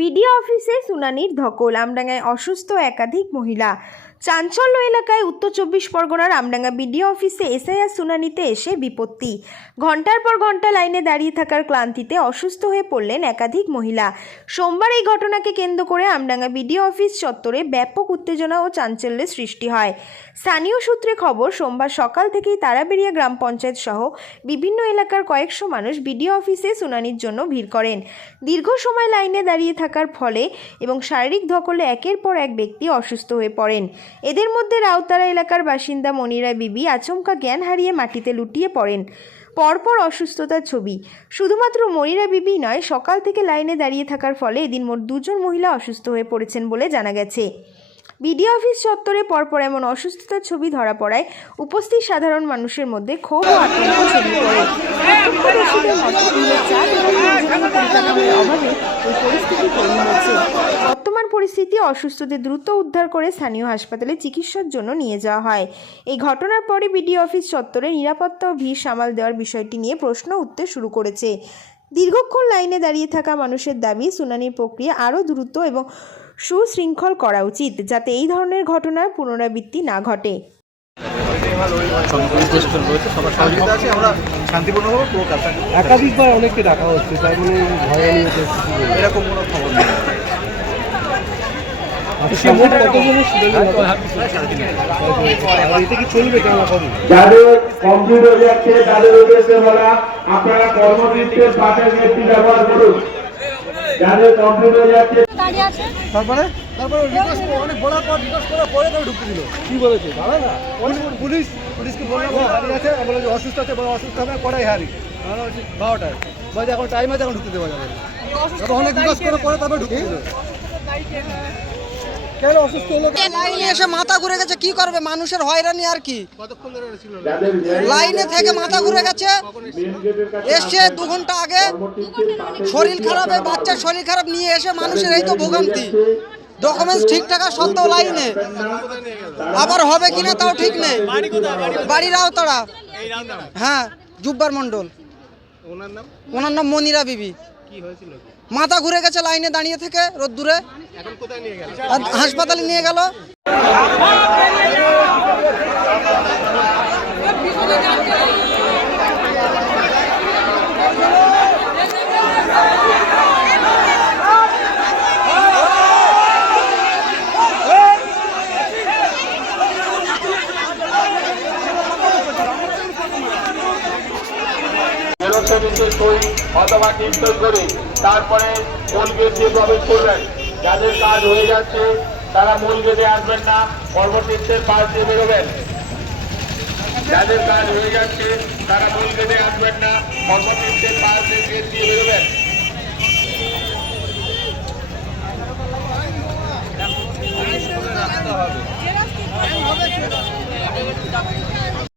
BDO অফিসে শুনানির ধকল আমডাঙ্গায় অসুস্থ একাধিক মহিলা। চাঞ্চল্য এলাকায় উত্তর চব্বিশ পরগনার আমডাঙ্গা বিডিও অফিসে এসআইআর শুনানিতে এসে বিপত্তি। ঘণ্টার পর ঘণ্টা লাইনে দাঁড়িয়ে থাকার ক্লান্তিতে অসুস্থ হয়ে পড়লেন একাধিক মহিলা। সোমবার এই ঘটনাকে কেন্দ্র করে আমডাঙ্গা বিডিও অফিস চত্বরে ব্যাপক উত্তেজনা ও চাঞ্চল্যের সৃষ্টি হয়। স্থানীয় সূত্রে খবর, সোমবার সকাল থেকেই তারাবেড়িয়া গ্রাম পঞ্চায়েত সহ বিভিন্ন এলাকার কয়েকশো মানুষ বিডিও অফিসে শুনানির জন্য ভিড় করেন। দীর্ঘ সময় লাইনে দাঁড়িয়ে থাকার ফলে এবং শারীরিক ধকলে একের পর এক ব্যক্তি অসুস্থ হয়ে পড়েন। এদের মধ্যে রাউতারা এলাকার বাসিন্দা মনিরা বিবি আচমকা জ্ঞান হারিয়ে মাটিতে লুটিয়ে পড়েন। পরপর অসুস্থতার ছবি। শুধুমাত্র মনিরা বিবি নয়, সকাল থেকে লাইনে দাঁড়িয়ে থাকার ফলে এদিন মোট দুজন মহিলা অসুস্থ হয়ে পড়েছেন বলে জানা গেছে। বিডিও অফিস চত্বরে পরপর এমন অসুস্থতার ছবি ধরা পড়ায় উপস্থিত সাধারণ মানুষের মধ্যে ক্ষোভ ও আতঙ্ক ছড়িয়ে পড়ে। অভাবে এই পরিস্থিতি তৈরি হয়েছে। বর্তমান পরিস্থিতি অসুস্থদের দ্রুত উদ্ধার করে স্থানীয় হাসপাতালে চিকিৎসার জন্য নিয়ে যাওয়া হয়। এই ঘটনার পরে বিডিও অফিস চত্বরে নিরাপত্তা ও ভিড় সামাল দেওয়ার বিষয়টি নিয়ে প্রশ্ন উঠতে শুরু করেছে। দীর্ঘক্ষণ লাইনে দাঁড়িয়ে থাকা মানুষের দাবি শুনানির প্রক্রিয়া আরও দ্রুত এবং সুশৃঙ্খল করা উচিত যাতে এই ধরনের ঘটনার পুনরাবৃত্তি না ঘটে। একাধিকবার অনেককে ডাকা হচ্ছে তার মানে এরকম কোনো খবর নেই। যাদের কমপ্লিট হয়ে যাচ্ছে তাদের উদ্দেশ্যে বলা আপনারা কর্মবৃত্তের পাশের নেটটি ব্যবহার করুন। যাদের কমপ্লিট হয়ে যাচ্ছে তারপরে? তারপরে রিকোয়েস্ট অনেক বলার পর রিকোয়েস্ট করার পরে তো ঢুকতে দিল। কি বলেছে? না। পুলিশ- পুলিশ পুলিশকে বললাম দাঁড়িয়ে আছে বলে যে অসুস্থ আছে বলে অসুস্থ হবে পড়াই হারি। বারোটায়। বলছে এখন টাইম আছে এখন ঢুকতে দেওয়া যাবে। অনেক রিকোয়েস্ট করে পরে তারপরে ঢুকতে দিল। কেন অসুস্থ হলো? লাইনে এসে মাথা ঘুরে গেছে, কি করবে? মানুষের হয়রানি আর কি? লাইনে থেকে মাথা ঘুরে গেছে, এসছে দু ঘণ্টা আগে, শরীর খারাপ বাচ্চার শরীর খারাপ, নিয়ে এসে মানুষের এই তো ভোগান্তি। ডকুমেন্টস ঠিক থাকা সত্ত্বেও লাইনে। আবার হবে কিনা তাও ঠিক নেই। বাড়ির আওতাড়া হ্যাঁ জুব্বার মণ্ডল। ওনার নাম মনিরা বিবি। মাথা ঘুরে গেছে লাইনে দাঁড়িয়ে থেকে রোদ্দুরে। হাসপাতালে নিয়ে গেল। নিতে সই অথবা টিপসই করে তারপরে মূল গেট দিয়ে প্রবেশ করবেন, যাদের কাজ হয়ে যাচ্ছে, তারা মূল গেটে আসবেন না কর্মক্ষেত্রের পাশ দিয়ে বেরোবেন। যাদের কাজ হয়ে যাচ্ছে, তারা মূল গেটে আসবেন না কর্মক্ষেত্রের পাশ দিয়ে গেট দিয়ে